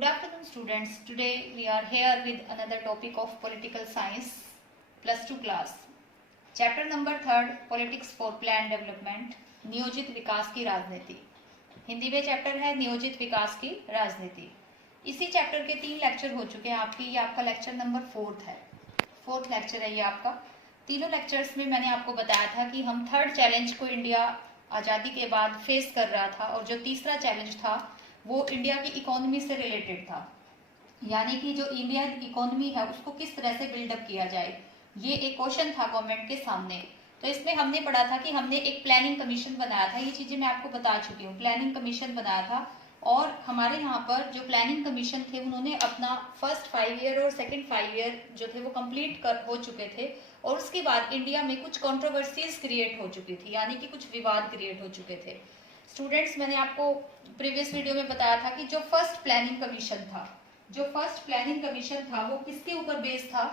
Good afternoon, students. Today we are here with another topic of political science, plus 2 class. Chapter number 3, Politics for Planned Development, नियोजित विकास की राजनीति. हिंदी में chapter है नियोजित विकास की राजनीति. इसी चैप्टर के 3 लेक्चर हो चुके हैं आपकी. ये आपका लेक्चर नंबर 4 है. 4th लेक्चर है ये आपका. तीनों लेक्चर्स में मैंने आपको बताया था कि हम 3rd चैलेंज को इंडिया आज़ादी के बाद फेस कर रहा था, और जो तीसरा चैलेंज था वो इंडिया की इकोनॉमी से रिलेटेड था. यानी कि जो इंडियन इकोनॉमी है उसको किस तरह से बिल्डअप किया जाए, ये एक क्वेश्चन था गवर्नमेंट के सामने. तो इसमें हमने पढ़ा था कि हमने एक प्लानिंग कमीशन बनाया था. ये चीजें मैं आपको बता चुकी हूँ. प्लानिंग कमीशन बनाया था, और हमारे यहाँ पर जो प्लानिंग कमीशन थे उन्होंने अपना फर्स्ट 5 ईयर और सेकंड 5 ईयर जो थे वो कंप्लीट हो चुके थे, और उसके बाद इंडिया में कुछ कंट्रोवर्सीज क्रिएट हो चुकी थी, यानी कि कुछ विवाद क्रिएट हो चुके थे. स्टूडेंट्स, मैंने आपको प्रीवियस वीडियो में बताया था कि जो फर्स्ट प्लानिंग कमीशन था वो किसके ऊपर बेस्ड था.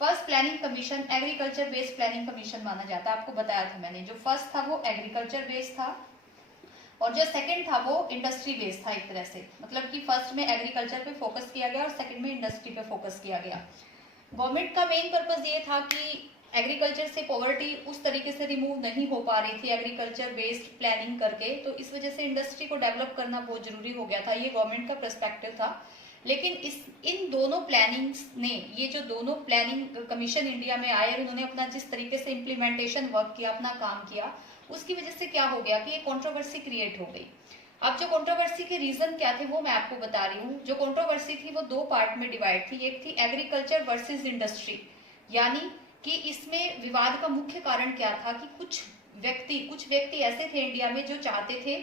First planning commission agriculture based planning commission माना जाता है. आपको बताया था मैंने. जो फर्स्ट था वो एग्रीकल्चर बेस्ड था, और जो सेकंड था वो इंडस्ट्री बेस्ड था. एक तरह से मतलब कि फर्स्ट में एग्रीकल्चर पे फोकस किया गया और सेकंड में इंडस्ट्री पे फोकस किया गया. गवर्नमेंट का मेन पर्पस ये था कि एग्रीकल्चर से पॉवर्टी उस तरीके से रिमूव नहीं हो पा रही थी एग्रीकल्चर बेस्ड प्लानिंग करके, तो इस वजह से इंडस्ट्री को डेवलप करना बहुत जरूरी हो गया था. ये गवर्नमेंट का पर्सपेक्टिव था. लेकिन इन दोनों प्लानिंग्स ने, ये जो दोनों प्लानिंग कमीशन इंडिया में आए, उन्होंने अपना जिस तरीके से इम्प्लीमेंटेशन वर्क किया, अपना काम किया, उसकी वजह से क्या हो गया कि ये कंट्रोवर्सी क्रिएट हो गई. अब जो कंट्रोवर्सी के रीजन क्या थे वो मैं आपको बता रही हूँ. जो कंट्रोवर्सी थी वो 2 पार्ट में डिवाइड थी. एक थी एग्रीकल्चर वर्सेस इंडस्ट्री, यानी कि इसमें विवाद का मुख्य कारण क्या था कि कुछ व्यक्ति ऐसे थे इंडिया में जो चाहते थे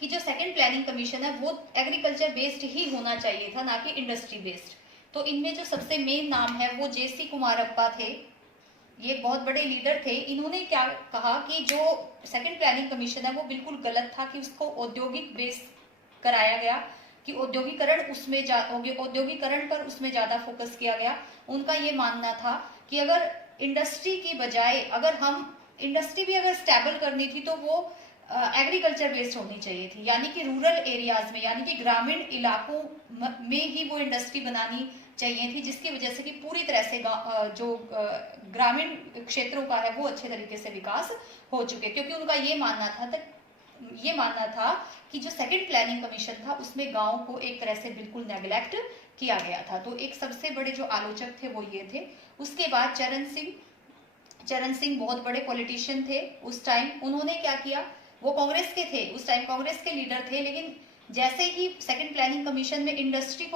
कि जो सेकंड प्लानिंग कमीशन है वो एग्रीकल्चर बेस्ड ही होना चाहिए था, ना कि इंडस्ट्री बेस्ड. तो इनमें जो सबसे मेन नाम है वो JC कुमारप्पा थे. ये बहुत बड़े लीडर थे. इन्होंने क्या कहा कि जो सेकंड प्लानिंग कमीशन है वो बिल्कुल गलत था, कि उसको औद्योगिक बेस कराया गया, कि औद्योगिकरण पर उसमें ज्यादा फोकस किया गया. उनका ये मानना था कि अगर इंडस्ट्री की बजाय अगर हम इंडस्ट्री भी अगर स्टेबल करनी थी तो वो एग्रीकल्चर बेस्ड होनी चाहिए थी, यानी कि रूरल एरियाज में, यानी कि ग्रामीण इलाकों में ही वो इंडस्ट्री बनानी चाहिए थी, जिसकी वजह से कि पूरी तरह से जो ग्रामीण क्षेत्रों का है वो अच्छे तरीके से विकास हो चुके. क्योंकि उनका ये मानना था कि जो सेकंड प्लानिंग कमीशन था उसमें गांव को एक तरह से बिल्कुल नेग्लेक्ट किया गया था. तो एक सबसे बड़े जो आलोचक थे वो ये थे. उसके बाद चरण सिंह बहुत बड़े पॉलिटिशियन थे उस टाइम. उन्होंने क्या किया, वो कांग्रेस के थे उस टाइम, कांग्रेस के लीडर थे. लेकिन जैसे ही सेकंड प्लानिंग कमीशन में इंडस्ट्री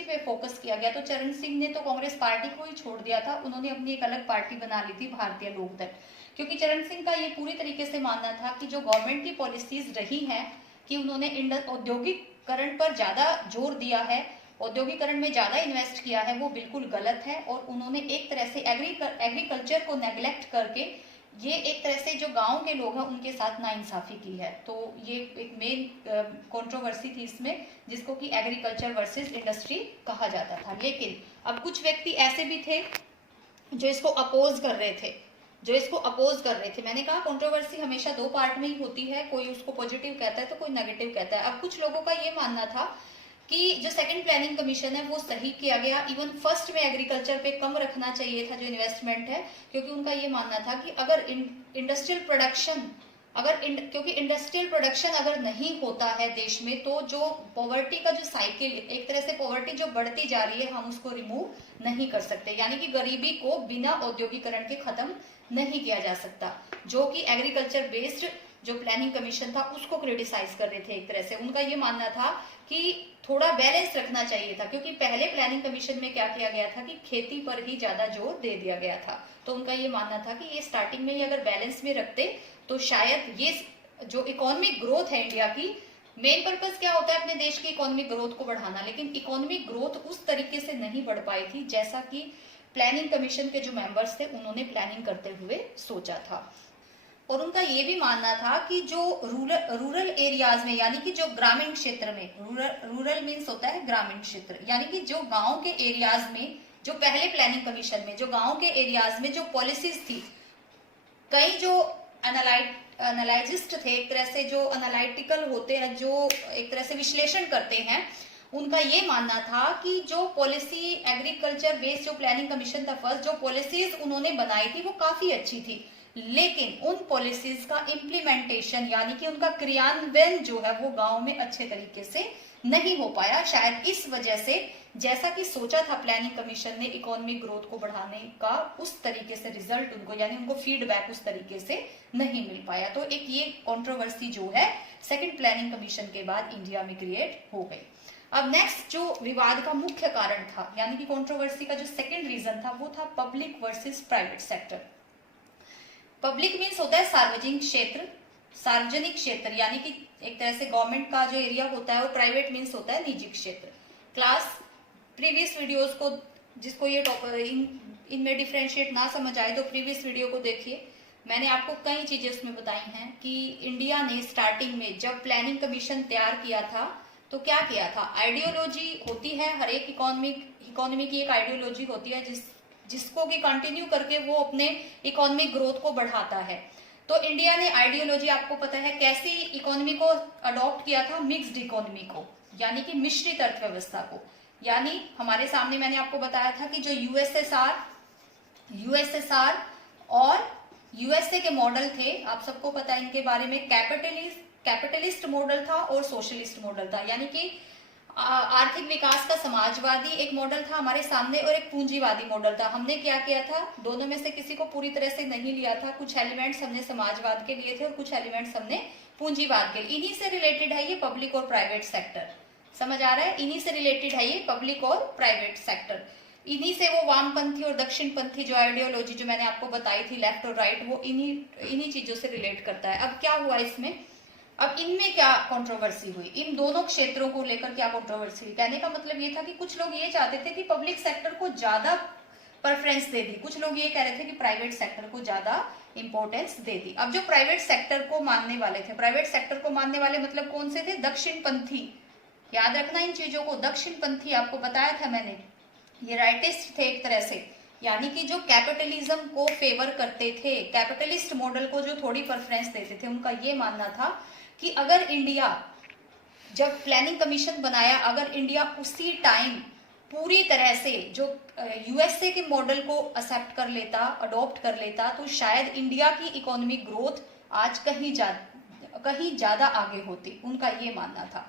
पे फोकस किया गया तो चरण सिंह ने तो कांग्रेस पार्टी को ही छोड़ दिया था. उन्होंने अपनी एक अलग पार्टी बना ली थी, भारतीय लोकदल. क्योंकि चरण सिंह का ये पूरी तरीके से मानना था कि जो गवर्नमेंट की पॉलिसीज रही हैं कि उन्होंने औद्योगिकरण पर ज्यादा जोर दिया है, औद्योगिकरण में ज्यादा इन्वेस्ट किया है, वो बिल्कुल गलत है. और उन्होंने एक तरह से एग्रीकल्चर को नेग्लेक्ट करके ये एक तरह से जो गांव के लोग हैं उनके साथ नाइंसाफी की है. तो ये एक मेन कंट्रोवर्सी थी इसमें, जिसको कि एग्रीकल्चर वर्सेस इंडस्ट्री कहा जाता था. लेकिन अब कुछ व्यक्ति ऐसे भी थे जो इसको अपोज कर रहे थे. मैंने कहा कंट्रोवर्सी हमेशा 2 पार्ट में ही होती है, कोई उसको पॉजिटिव कहता है तो कोई नेगेटिव कहता है. अब कुछ लोगों का ये मानना था कि जो सेकंड प्लानिंग कमीशन है वो सही किया गया. इवन फर्स्ट में एग्रीकल्चर पे कम रखना चाहिए था जो इन्वेस्टमेंट है, क्योंकि उनका ये मानना था कि अगर इंडस्ट्रियल प्रोडक्शन अगर नहीं होता है देश में तो जो पॉवर्टी का जो साइकिल, एक तरह से पॉवर्टी जो बढ़ती जा रही है, हम उसको रिमूव नहीं कर सकते. यानी कि गरीबी को बिना औद्योगिकरण के खत्म नहीं किया जा सकता, जो कि एग्रीकल्चर बेस्ड जो प्लानिंग कमीशन था उसको क्रिटिसाइज कर रहे थे. एक तरह से उनका ये मानना था कि थोड़ा बैलेंस रखना चाहिए था, क्योंकि पहले प्लानिंग कमीशन में क्या किया गया था कि खेती पर ही ज्यादा जोर दे दिया गया था. तो उनका ये मानना था कि ये स्टार्टिंग में ही अगर बैलेंस में रखते तो शायद ये जो इकोनॉमिक ग्रोथ है इंडिया की, मेन पर्पस क्या होता है अपने देश की इकोनॉमिक ग्रोथ को बढ़ाना, लेकिन इकोनॉमिक ग्रोथ उस तरीके से नहीं बढ़ पाई थी जैसा कि प्लानिंग कमीशन के जो मेंबर्स थे उन्होंने प्लानिंग करते हुए सोचा था. और उनका ये भी मानना था कि जो रूरल एरियाज में, यानी कि जो ग्रामीण क्षेत्र में, रूरल मीन्स होता है ग्रामीण क्षेत्र, यानी कि जो गांव के एरियाज में, जो पहले प्लानिंग कमीशन में जो गांव के एरियाज में जो पॉलिसीज थी, कई जो एनालाइजिस्ट थे, एक तरह से जो एनालिटिकल होते हैं, जो एक तरह से विश्लेषण करते हैं, उनका ये मानना था कि जो पॉलिसी एग्रीकल्चर बेस्ड जो प्लानिंग कमीशन था फर्स्ट, जो पॉलिसीज उन्होंने बनाई थी वो काफी अच्छी थी, लेकिन उन पॉलिसीज का इम्प्लीमेंटेशन यानी कि उनका क्रियान्वयन जो है वो गांव में अच्छे तरीके से नहीं हो पाया। शायद इस वजह से जैसा कि सोचा था प्लानिंग कमीशन ने इकोनॉमिक ग्रोथ को बढ़ाने का, उस तरीके से रिजल्ट उनको यानी उनको फीडबैक उस तरीके से नहीं मिल पाया। तो एक ये कंट्रोवर्सी जो है सेकंड प्लानिंग कमीशन के बाद इंडिया में क्रिएट हो गई। अब नेक्स्ट जो विवाद का मुख्य कारण था यानी कि कंट्रोवर्सी का जो सेकंड रीजन था वो था public versus private sector. Public means होता है सार्वजनिक क्षेत्र, सार्वजनिक क्षेत्र यानी कि एक तरह से गवर्नमेंट का जो एरिया होता है, वो प्राइवेट मीन्स होता है निजी क्षेत्र। क्लास प्रीवियस वीडियोस को जिसको ये टॉपिक इनमें डिफरेंशिएट ना समझ आए तो प्रीवियस वीडियो को देखिए, मैंने आपको कई चीजें उसमें बताई हैं कि इंडिया ने स्टार्टिंग में जब प्लानिंग कमीशन तैयार किया था तो क्या किया था, आइडियोलॉजी होती है हर एक इकोनॉमी की एक आइडियोलॉजी होती है जिसको कि कंटिन्यू करके वो अपने इकोनॉमिक ग्रोथ को बढ़ाता है। तो इंडिया ने आइडियोलॉजी आपको पता है कैसी इकोनॉमी को अडॉप्ट किया था, मिक्स्ड इकोनॉमी को यानी कि मिश्रित अर्थव्यवस्था को। यानी हमारे सामने मैंने आपको बताया था कि जो यूएसएसआर और यूएसए के मॉडल थे, आप सबको पता है इनके बारे में, कैपिटलिस्ट मॉडल था और सोशलिस्ट मॉडल था। यानी कि आर्थिक विकास का समाजवादी एक मॉडल था हमारे सामने और एक पूंजीवादी मॉडल था। हमने क्या किया था, दोनों में से किसी को पूरी तरह से नहीं लिया था, कुछ एलिमेंट्स हमने समाजवाद के लिए थे और कुछ एलिमेंट्स हमने पूंजीवाद के। इन्हीं से रिलेटेड है ये पब्लिक और प्राइवेट सेक्टर, समझ आ रहा है, इन्हीं से रिलेटेड है ये पब्लिक और प्राइवेट सेक्टर। इन्हीं से वो वामपंथी और दक्षिणपंथी जो आइडियोलॉजी जो मैंने आपको बताई थी लेफ्ट और राइट, वो इन्हीं चीजों से रिलेट करता है। अब क्या हुआ इसमें, अब इनमें क्या कंट्रोवर्सी हुई, इन दोनों क्षेत्रों को लेकर क्या कंट्रोवर्सी हुई। कहने का मतलब ये था कि कुछ लोग ये चाहते थे कि पब्लिक सेक्टर को ज्यादा प्रेफरेंस दे दी, कुछ लोग ये कह रहे थे कि प्राइवेट सेक्टर को ज्यादा इंपॉर्टेंस दे दी। अब जो प्राइवेट सेक्टर को मानने वाले थे, प्राइवेट सेक्टर को मानने वाले मतलब कौन से थे, दक्षिणपंथी, याद रखना इन चीजों को, दक्षिणपंथी आपको बताया था मैंने, ये राइटिस्ट थे एक तरह से, यानी कि जो कैपिटलिज्म को फेवर करते थे, कैपिटलिस्ट मॉडल को जो थोड़ी प्रेफरेंस देते थे। उनका ये मानना था कि अगर इंडिया जब प्लानिंग कमीशन बनाया, अगर इंडिया उसी टाइम पूरी तरह से जो यूएसए के मॉडल को एक्सेप्ट कर लेता, अडॉप्ट कर लेता, तो शायद इंडिया की इकोनॉमिक ग्रोथ आज कहीं ज्यादा आगे होती। उनका ये मानना था,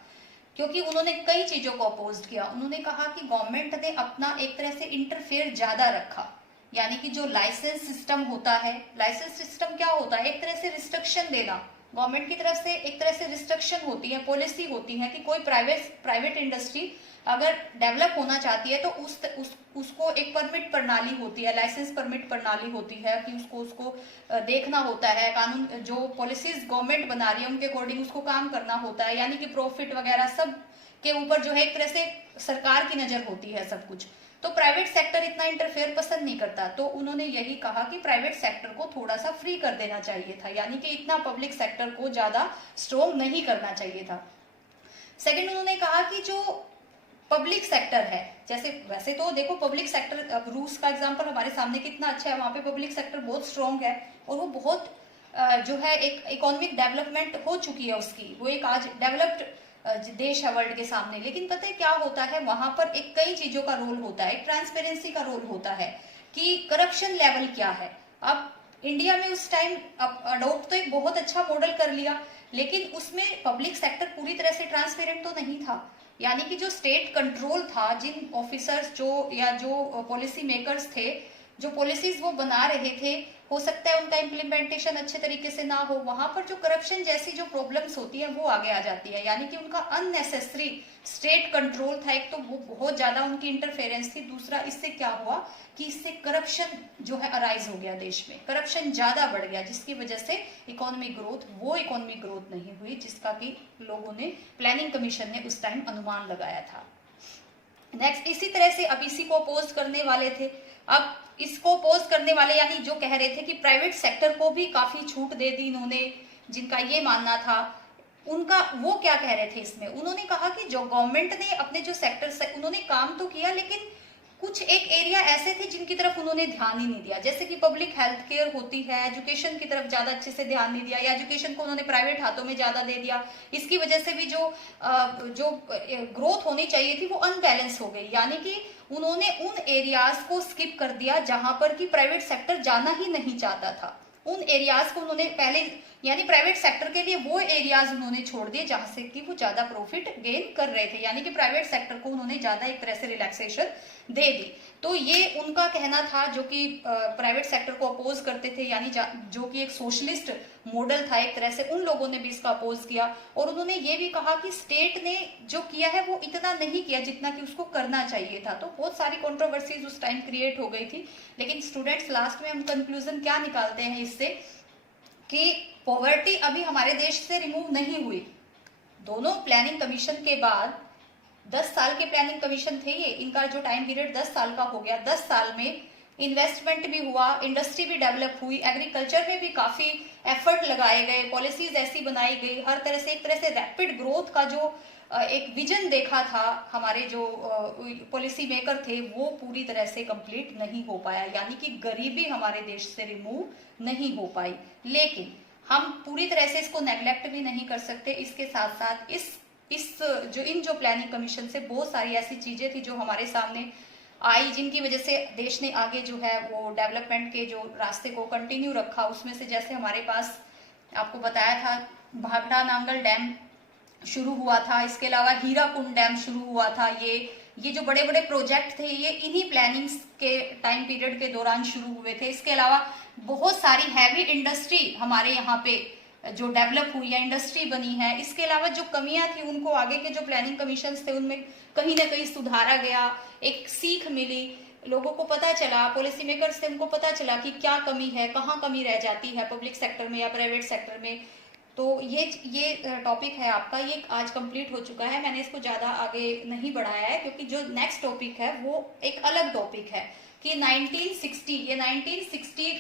क्योंकि उन्होंने कई चीजों को अपोज किया। उन्होंने कहा कि गवर्नमेंट ने अपना एक तरह से इंटरफेयर ज्यादा रखा, यानी कि जो लाइसेंस सिस्टम होता है, लाइसेंस सिस्टम क्या होता है, एक तरह से रिस्ट्रिक्शन देना, गवर्नमेंट की तरफ से एक तरह से रिस्ट्रिक्शन होती है, पॉलिसी होती है कि कोई प्राइवेट इंडस्ट्री अगर डेवलप होना चाहती है तो उसको एक परमिट प्रणाली होती है, लाइसेंस परमिट प्रणाली होती है कि उसको देखना होता है, कानून जो पॉलिसीज गवर्नमेंट बना रही है उनके अकॉर्डिंग उसको काम करना होता है, यानी कि प्रॉफिट वगैरह सब के ऊपर जो है एक तरह से सरकार की नजर होती है सब कुछ। तो प्राइवेट सेक्टर इतना इंटरफेयर पसंद नहीं करता, तो उन्होंने यही कहा कि प्राइवेट सेक्टर को थोड़ा सा फ्री कर देना चाहिए था, यानी कि इतना पब्लिक सेक्टर को ज्यादा स्ट्रोंग नहीं करना चाहिए था। सेकंड, उन्होंने कहा कि जो पब्लिक सेक्टर है, जैसे वैसे तो देखो पब्लिक सेक्टर, अब रूस का एग्जांपल हमारे सामने कितना अच्छा है, वहां पे पब्लिक सेक्टर बहुत स्ट्रांग है और वो बहुत जो है एक इकोनॉमिक डेवलपमेंट हो चुकी है उसकी, वो एक आज डेवलप्ड देश है वर्ल्ड के सामने। लेकिन पता है क्या होता है, वहां पर एक कई चीजों का रोल होता है, ट्रांसपेरेंसी का रोल होता है कि करप्शन लेवल क्या है। अब इंडिया में उस टाइम अडॉप्ट तो एक बहुत अच्छा मॉडल कर लिया, लेकिन उसमें पब्लिक सेक्टर पूरी तरह से ट्रांसपेरेंट तो नहीं था, यानी कि जो स्टेट कंट्रोल था, जिन ऑफिसर्स जो पॉलिसी मेकर्स थे, जो पॉलिसीज वो बना रहे थे, हो सकता है उनका इम्प्लीमेंटेशन अच्छे तरीके से ना हो, वहां पर जो करप्शन जैसी जो प्रॉब्लम्स होती है वो आगे आ जाती है, यानी कि उनका अननेसेसरी स्टेट कंट्रोल था। एक तो वो बहुत ज्यादा उनकी इंटरफेरेंस थी, दूसरा इससे क्या हुआ कि इससे करप्शन जो है अराइज हो गया, देश में करप्शन ज्यादा बढ़ गया, जिसकी वजह से इकोनॉमिक ग्रोथ नहीं हुई, जिसका कि लोगों ने, प्लानिंग कमीशन ने उस टाइम अनुमान लगाया था। नेक्स्ट, इसी तरह से अब इसी को अपोज करने वाले थे, अब इसको अपोज करने वाले यानी जो कह रहे थे कि प्राइवेट सेक्टर को भी काफी छूट दे दी इन्होंने, जिनका ये मानना था, उनका वो क्या कह रहे थे इसमें, उन्होंने कहा कि जो गवर्नमेंट ने अपने जो सेक्टर से उन्होंने काम तो किया, लेकिन कुछ एक एरिया ऐसे थे जिनकी तरफ उन्होंने ध्यान ही नहीं दिया, जैसे कि पब्लिक हेल्थ केयर होती है, एजुकेशन की तरफ ज्यादा अच्छे से ध्यान नहीं दिया, या एजुकेशन को उन्होंने प्राइवेट हाथों में ज्यादा दे दिया। इसकी वजह से भी जो ग्रोथ होनी चाहिए थी वो अनबैलेंस हो गई, यानी कि उन्होंने उन एरियाज को स्किप कर दिया जहां पर कि प्राइवेट सेक्टर जाना ही नहीं चाहता था। उन एरियाज को उन्होंने पहले, यानी प्राइवेट सेक्टर के लिए वो एरियाज उन्होंने छोड़ दिए जहां से कि वो ज्यादा प्रॉफिट गेन कर रहे थे, यानी कि प्राइवेट सेक्टर को उन्होंने ज्यादा एक तरह से रिलैक्सेशन दे दी। तो ये उनका कहना था, जो कि प्राइवेट सेक्टर को अपोज करते थे, यानी जो कि एक सोशलिस्ट मॉडल था एक तरह से, उन लोगों ने भी इसका अपोज किया। और उन्होंने ये भी कहा कि स्टेट ने जो किया है वो इतना नहीं किया जितना कि उसको करना चाहिए था। तो बहुत सारी कंट्रोवर्सीज उस टाइम क्रिएट हो गई थी, लेकिन स्टूडेंट्स लास्ट में हम कंक्लूजन क्या निकालते हैं इससे, कि पॉवर्टी अभी हमारे देश से रिमूव नहीं हुई। दोनों प्लानिंग कमीशन के बाद 10 साल के प्लानिंग कमीशन थे ये, इनका जो टाइम पीरियड 10 साल का हो गया। 10 साल में इन्वेस्टमेंट भी हुआ, इंडस्ट्री भी डेवलप हुई, एग्रीकल्चर में भी काफी एफर्ट लगाए गए, पॉलिसीज ऐसी बनाई गई, हर तरह से एक तरह से रैपिड ग्रोथ का जो एक विजन देखा था हमारे जो पॉलिसी मेकर थे, वो पूरी तरह से कंप्लीट नहीं हो पाया, यानी कि गरीबी हमारे देश से रिमूव नहीं हो पाई। लेकिन हम पूरी तरह से इसको नेग्लेक्ट भी नहीं कर सकते। इसके साथ साथ इन जो प्लानिंग कमीशन से बहुत सारी ऐसी चीजें थी जो हमारे सामने आई, जिनकी वजह से देश ने आगे जो है वो डेवलपमेंट के जो रास्ते को कंटिन्यू रखा। उसमें से जैसे हमारे पास आपको बताया था भाखड़ा नांगल डैम शुरू हुआ था, इसके अलावा हीराकुंड डैम शुरू हुआ था। ये जो बड़े बड़े प्रोजेक्ट थे ये इन्हीं प्लानिंग्स के टाइम पीरियड के दौरान शुरू हुए थे। इसके अलावा बहुत सारी हैवी इंडस्ट्री हमारे यहाँ पे जो डेवलप हुई है, इंडस्ट्री बनी है। इसके अलावा जो कमियां थी उनको आगे के जो प्लानिंग कमीशन थे उनमें कहीं ना कहीं सुधारा गया, एक सीख मिली, लोगों को पता चला, पॉलिसी मेकर से उनको पता चला कि क्या कमी है, कहाँ कमी रह जाती है पब्लिक सेक्टर में या प्राइवेट सेक्टर में। तो ये टॉपिक है आपका, ये आज कंप्लीट हो चुका है। मैंने इसको ज्यादा आगे नहीं बढ़ाया है क्योंकि जो नेक्स्ट टॉपिक है वो एक अलग टॉपिक है कि 1960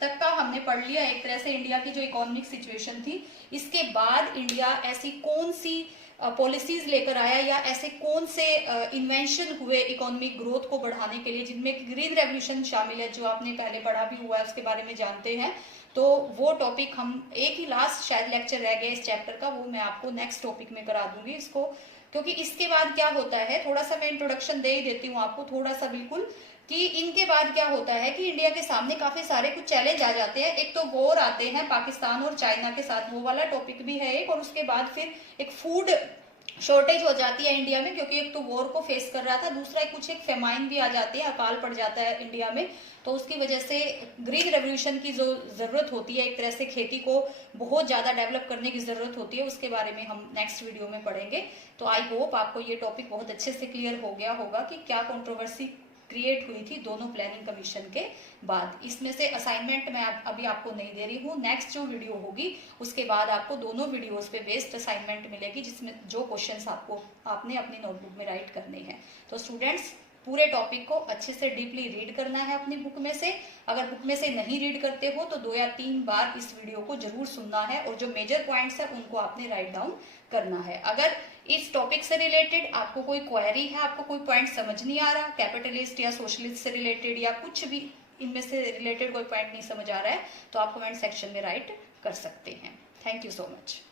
तक का हमने पढ़ लिया एक तरह से इंडिया की जो इकोनॉमिक सिचुएशन थी। इसके बाद इंडिया ऐसी कौन सी पॉलिसीज लेकर आया या ऐसे कौन से इन्वेंशन हुए इकोनॉमिक ग्रोथ को बढ़ाने के लिए, जिनमें ग्रीन रेवोल्यूशन शामिल है, जो आपने पहले पढ़ा भी हुआ है, उसके बारे में जानते हैं। तो वो टॉपिक हम एक ही लास्ट शायद लेक्चर रह गया इस चैप्टर का, वो मैं आपको नेक्स्ट टॉपिक में करा दूंगी इसको। क्योंकि इसके बाद क्या होता है, थोड़ा सा मैं इंट्रोडक्शन दे ही देती हूँ आपको थोड़ा सा बिल्कुल, कि इनके बाद क्या होता है कि इंडिया के सामने काफी सारे कुछ चैलेंज आ जाते हैं। एक तो वॉर आते हैं पाकिस्तान और चाइना के साथ, वो वाला टॉपिक भी है एक, और उसके बाद फिर एक फूड शॉर्टेज हो जाती है इंडिया में, क्योंकि एक तो वॉर को फेस कर रहा था, दूसरा कुछ एक फेमाइन भी आ जाती है, अकाल पड़ जाता है इंडिया में। तो उसकी वजह से ग्रीन रेवोल्यूशन की जो जरूरत होती है, एक तरह से खेती को बहुत ज्यादा डेवलप करने की जरूरत होती है, उसके बारे में हम नेक्स्ट वीडियो में पढ़ेंगे। तो आई होप आपको ये टॉपिक बहुत अच्छे से क्लियर हो गया होगा कि क्या कंट्रोवर्सी क्रिएट हुई थी दोनों प्लानिंग कमीशन के बाद। इसमें से असाइनमेंट मैं अभी आपको नहीं दे रही हूँ, नेक्स्ट जो वीडियो होगी उसके बाद आपको दोनों वीडियोस पे बेस्ड असाइनमेंट मिलेगी, जिसमें जो क्वेश्चंस आपने अपनी नोटबुक में राइट करने हैं। तो स्टूडेंट्स पूरे टॉपिक को अच्छे से डीपली रीड करना है अपनी बुक में से। अगर बुक में से नहीं रीड करते हो तो 2 या 3 बार इस वीडियो को जरूर सुनना है, और जो मेजर पॉइंट्स है उनको आपने राइट डाउन करना है। अगर इस टॉपिक से रिलेटेड आपको कोई क्वेरी है, आपको कोई पॉइंट समझ नहीं आ रहा, कैपिटलिस्ट या सोशलिस्ट से रिलेटेड या कुछ भी इनमें से रिलेटेड कोई पॉइंट नहीं समझ आ रहा है, तो आप कमेंट सेक्शन में राइट कर सकते हैं। Thank you so much.